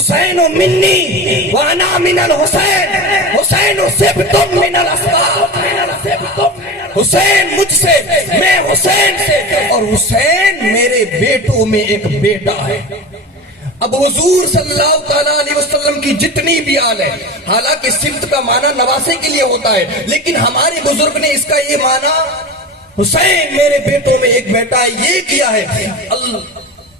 حسین منی وانا من الحسین، حسین سبتم من الاسباط، حسین مجھ سے، میں حسین سے، اور حسین میرے بیٹوں میں ایک بیٹا ہے۔ اب حضور صلی اللہ تعالیٰ علیہ وسلم کی جتنی بھی آل ہے، حالانکہ سبت کا معنی نواسے کے لیے ہوتا ہے، لیکن ہمارے بزرگ نے اس کا یہ معنی حسین میرے بیٹوں میں ایک بیٹا ہے یہ کیا ہے۔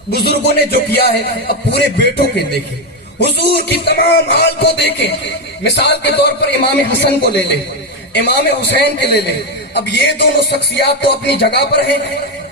بزرگوں نے جو کیا ہے، اب پورے بیٹوں کے دیکھیں، حضور کی تمام آل کو دیکھیں۔ مثال کے طور پر امام حسن کو لے لیں، امام حسین کے لے لیں۔ اب یہ دونوں شخصیات تو اپنی جگہ پر ہیں،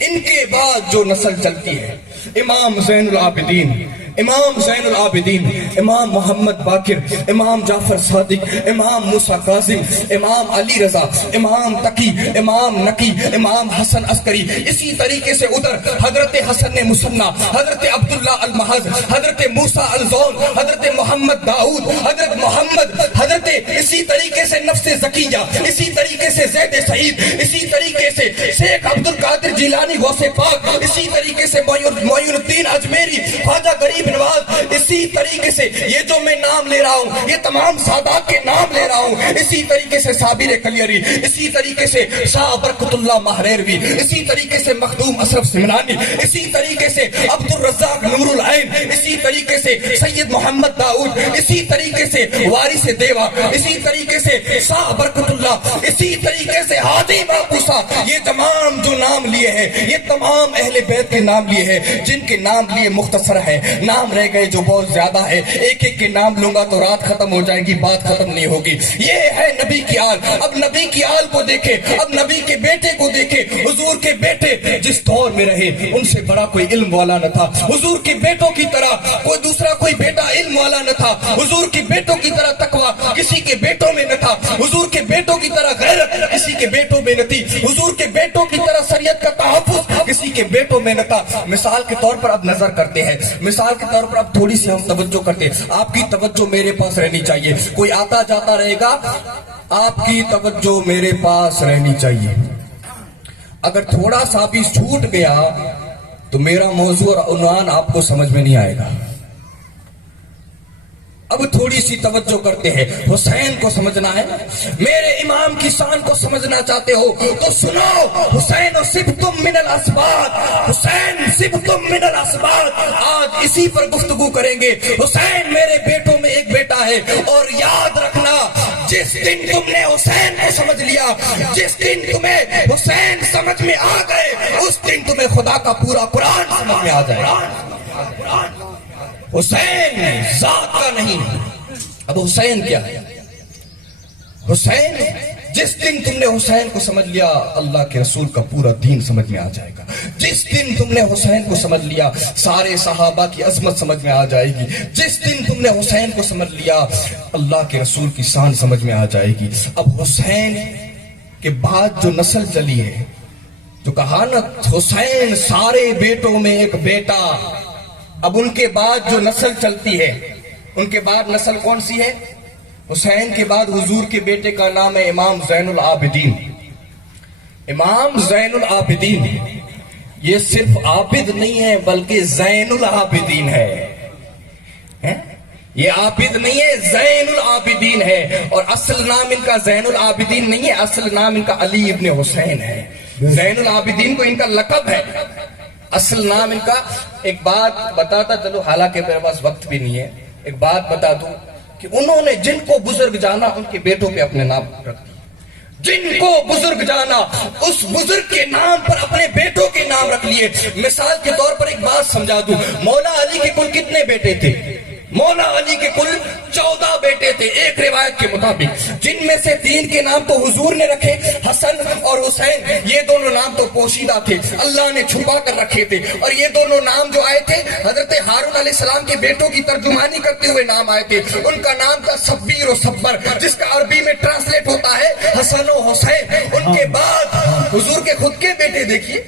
ان کے بعد جو نسل چلتی ہے، امام زین العابدین، امام زین العابدین، امام محمد باقر، امام جعفر صادق، امام موسیٰ کاظم، امام علی رضا، امام تقی، امام نقی، امام حسن عسکری، اسی طریقے سے ادھر حضرت حسن مصنع، حضرت عبداللہ المحض، حضرت موسیٰ الزون، حضرت محمد داؤد، حضرت محمد، حضرت اسی طریقے سے نفس زکیہ، اسی طریقے سے زید سعید، اسی طریقے سے شیخ عبد القادر جیلانی غوث پاک، اسی طریقے سے معین الدین اجمیری، خواجہ غریب نواز، اسی طریقے سے یہ جو میں نام لے رہا ہوں یہ تمام سادات کے نام لے رہا ہوں، اسی طریقے سے صابر کلیری، اسی طریقے سے شاہ برکت اللہ مہریروی، اسی طریقے سے مخدوم اشرف سمنانی، اسی طریقے سے عبد الرزاق نور العین، اسی طریقے سے سید محمد داؤد، اسی طریقے سے وارث دیوا، اسی طریقے سے شاہ برکت اللہ، اسی طریقے سے ہادی ماپوسا، یہ تمام جو نام لیے ہیں یہ تمام اہل بیت کے نام لیے ہیں، جن کے نام لیے مختصر ہے، نام رہ گئے جو بہت زیادہ ہے، ایک ایک کے نام لوں گا تو رات ختم ہو جائے گی، بات ختم نہیں ہوگی۔ یہ ہے نبی کی آل۔ اب نبی کی آل کو دیکھیں، اب نبی کے بیٹے کو دیکھیں، حضور کے بیٹے جس دور میں رہے ان سے بڑا کوئی علم والا نہ تھا، حضور کے بیٹوں کی طرح کوئی دوسرا کوئی بیٹا علم والا نہ تھا، حضور کے بیٹوں کی طرح تقویٰ کسی کے بیٹوں میں نہ تھا، حضور کے بیٹوں کی طرح غیرت کسی کے بیٹوں میں نہ تھی، حضور کے بیٹوں کی طرح شریعت کا تحفظ کسی کے بیٹوں میں نہ تھا۔ مثال کے طور پر اب نظر کرتے ہیں، مثال کے طور پر اب تھوڑی سی ہم توجہ کرتے ہیں، آپ کی توجہ میرے پاس رہنی چاہیے، کوئی آتا جاتا رہے گا آپ کی توجہ میرے پاس رہنی چاہیے، اگر تھوڑا سا بھی چھوٹ گیا تو میرا موضوع اور عنوان آپ کو سمجھ میں نہیں آئے گا۔ اب تھوڑی سی توجہ کرتے ہیں، حسین کو سمجھنا ہے، میرے امام کی شان کو سمجھنا چاہتے ہو تو سنو، حسین سبتم من الاسباط، حسین سبتم من الاسباط، آج اسی پر گفتگو کریں گے۔ حسین میرے بیٹوں میں ایک بیٹا ہے، اور یاد رکھنا جس دن تم نے حسین کو سمجھ لیا، جس دن تمہیں حسین سمجھ میں آ گئے، اس دن تمہیں خدا کا پورا قرآن سمجھ میں آ جائے گا۔ حسین ذات کا نہیں، اب حسین کیا ہے؟ حسین جس دن تم نے حسین کو سمجھ لیا اللہ کے رسول کا پورا دین سمجھ میں آ جائے گا، جس دن تم نے حسین کو سمجھ لیا سارے صحابہ کی عظمت سمجھ میں آ جائے گی، جس دن تم نے حسین کو سمجھ لیا اللہ کے رسول کی شان سمجھ میں آ جائے گی۔ اب حسین کے بعد جو نسل چلی ہے، جو کہانت حسین سارے بیٹوں میں ایک بیٹا، اب ان کے بعد جو نسل چلتی ہے، ان کے بعد نسل کون سی ہے؟ حسین کے بعد حضور کے بیٹے کا نام ہے امام زین العابدین۔ امام زین العابدین یہ صرف عابد نہیں ہے بلکہ زین العابدین ہے، یہ عابد نہیں ہے، زین العابدین ہے، اور اصل نام ان کا زین العابدین نہیں ہے، اصل نام ان کا علی ابن حسین ہے۔ زین العابدین کو ان کا لقب ہے، اصل نام ان کا۔ ایک بات بتاتا چلو، حالانکہ میرے پاس وقت بھی نہیں ہے، ایک بات بتا دوں کہ انہوں نے جن کو بزرگ جانا ان کے بیٹوں پہ اپنے نام رکھ دیا، جن کو بزرگ جانا اس بزرگ کے نام پر اپنے بیٹوں کے نام رکھ لیے۔ مثال کے طور پر ایک بات سمجھا دوں، مولا علی کے کل کتنے بیٹے تھے؟ مولا علی کے کل 14 بیٹے تھے ایک روایت کے مطابق، جن میں سے 3 کے نام تو حضور نے رکھے، حسن اور حسین، یہ دونوں نام تو پوشیدہ تھے، اللہ نے چھپا کر رکھے تھے، اور یہ دونوں نام جو آئے تھے حضرت ہارون علیہ السلام کے بیٹوں کی ترجمانی کرتے ہوئے نام آئے تھے، ان کا نام تھا صبیر و صبر، جس کا عربی میں ٹرانسلیٹ ہوتا ہے حسن و حسین۔ ان کے بعد حضور کے خود کے بیٹے دیکھیے،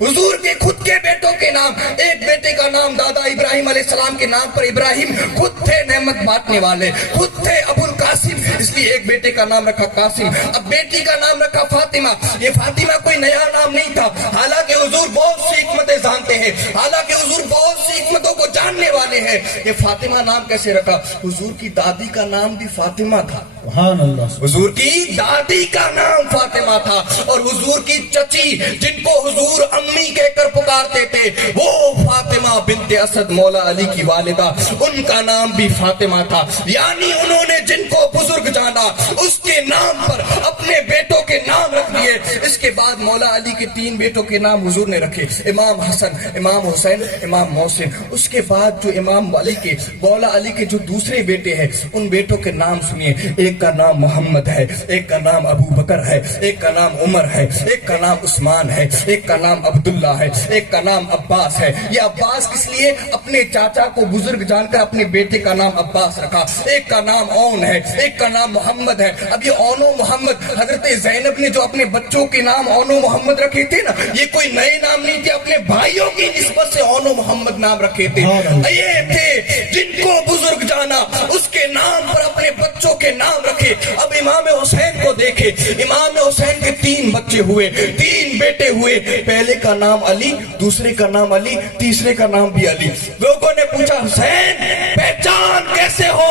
حضور کے خود کے بیٹوں کے نام، ایک بیٹے کا نام دادا ابراہیم علیہ السلام کے نام پر ابراہیم، خود تھے نعمت بانٹنے والے، خود تھے ابو القاسم، اس لیے ایک بیٹے کا نام رکھا قاسم، اب بیٹی کا نام رکھا فاطمہ۔ یہ فاطمہ کوئی نیا نام نہیں تھا، حالانکہ حضور بہت سی حکمتیں جانتے ہیں، حالانکہ حضور بہت سی حکمتوں کو جاننے والے ہیں۔ یہ فاطمہ نام کیسے رکھا؟ حضور کی دادی کا نام بھی فاطمہ تھا، سبحان اللہ، حضور کی دادی کا نام فاطمہ تھا، اور حضور کی چچی جن کو حضور امی کہہ کر پکارتے تھے وہ فاطمہ بنت اسد مولا علی کی والدہ، ان کا نام بھی فاطمہ تھا۔ یعنی انہوں نے جن کو بزرگ جانا اس کے نام پر اپنے بیٹوں کے نام رکھ دیے۔ اس کے بعد مولا علی کے 3 بیٹوں کے نام حضور نے رکھے، امام حسن، امام حسین، امام محسن۔ اس کے بعد جو امام علی کے، مولا علی کے جو دوسرے بیٹے ہیں ان بیٹوں کے نام سنیے۔ ایک کا نام محمد ہے، ایک کا نام ابو بکر ہے، ایک کا نام عمر ہے، ایک کا نام عثمان ہے، ایک کا نام عبداللہ ہے، ایک کا نام عباس ہے۔ یہ عباس کس لیے؟ اپنے چاچا کو بزرگ جان کر اپنے بیٹے کا نام عباس رکھا۔ ایک کا نام اون ہے، ایک کا نام محمد ہے۔ اب یہ اون و محمد، حضرت زینب نے جو اپنے بچوں کے نام اون و محمد رکھے تھے نا، یہ کوئی نئے نام نہیں تھے، اپنے بھائیوں کی نسبت سے اون و محمد نام رکھے تھے۔ یہ تھے جن کو بزرگ جانا اس کے نام پر اپنے بچوں کے نام رکھے۔ اب امام حسین کو دیکھے، امام حسین کے 3 بچے ہوئے، 3 بیٹے ہوئے۔ پہلے کا نام علی، دوسرے کا نام علی، تیسرے کا نام بھی علی۔ لوگوں نے پوچھا حسین پہچان کیسے ہو؟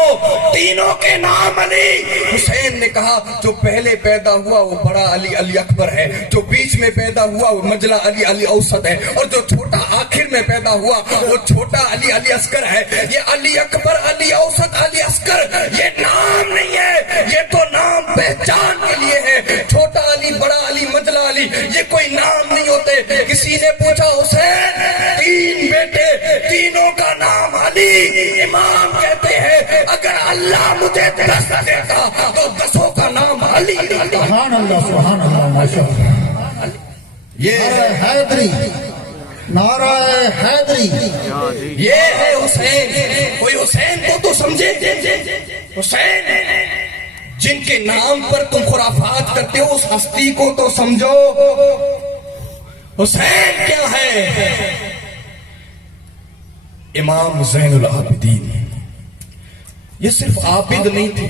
تینوں کے نام علی۔ حسین نے کہا جو پہلے پیدا ہوا وہ بڑا علی علی اکبر ہے، جو بیچ میں پیدا ہوا وہ مجلا علی علی اوسط ہے، اور جو چھوٹا آخر میں پیدا ہوا وہ چھوٹا علی علی اصغر ہے۔ یہ علی اکبر، علی اوسط، علی اصغر یہ نام نہیں ہے، یہ تو نام پہچان کے لیے ہے۔ چھوٹا علی، بڑا علی، مجلا علی یہ کوئی نام نہیں ہوتے۔ کسی نے پوچھا حسین 3 بیٹے، تینوں کا نام علی، امام کہتے ہیں اگر اللہ مجھے 10 دیتا تو 10 کا نام علی دیتا۔ سبحان اللہ، سبحان اللہ، ماشاء اللہ۔ یہ نعرہ حیدری، نعرہ حیدری، یہ ہے حسین۔ کوئی حسین کو تو سمجھے؟ حسین جن کے نام پر تم خرافات کرتے ہو اس ہستی کو تو سمجھو۔ حسین کیا ہے؟ امام زین العابدین۔ یہ صرف عابد نہیں تھے،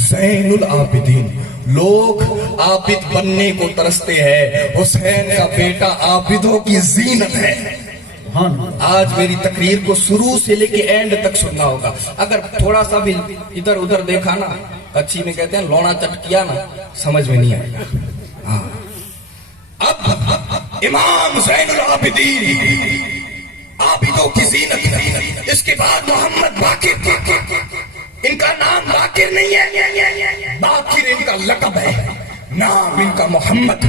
زین العابدین۔ لوگ عابد بننے کو ترستے ہیں، حسین کا بیٹا عابدوں کی زینت ہے۔ آج میری تقریر کو شروع سے لے کے اینڈ تک سننا ہوگا۔ اگر تھوڑا سا بھی ادھر ادھر دیکھا نا، کچھی میں کہتے ہیں لونا چٹکیا نا، سمجھ میں نہیں آئے گا۔ اب امام زین العابدین عابدوں کی زینت۔ اس کے بعد محمد باقر، ان کا نام باقر نہیں ہے، باقر ان کا لقب ہے، نام ان کا محمد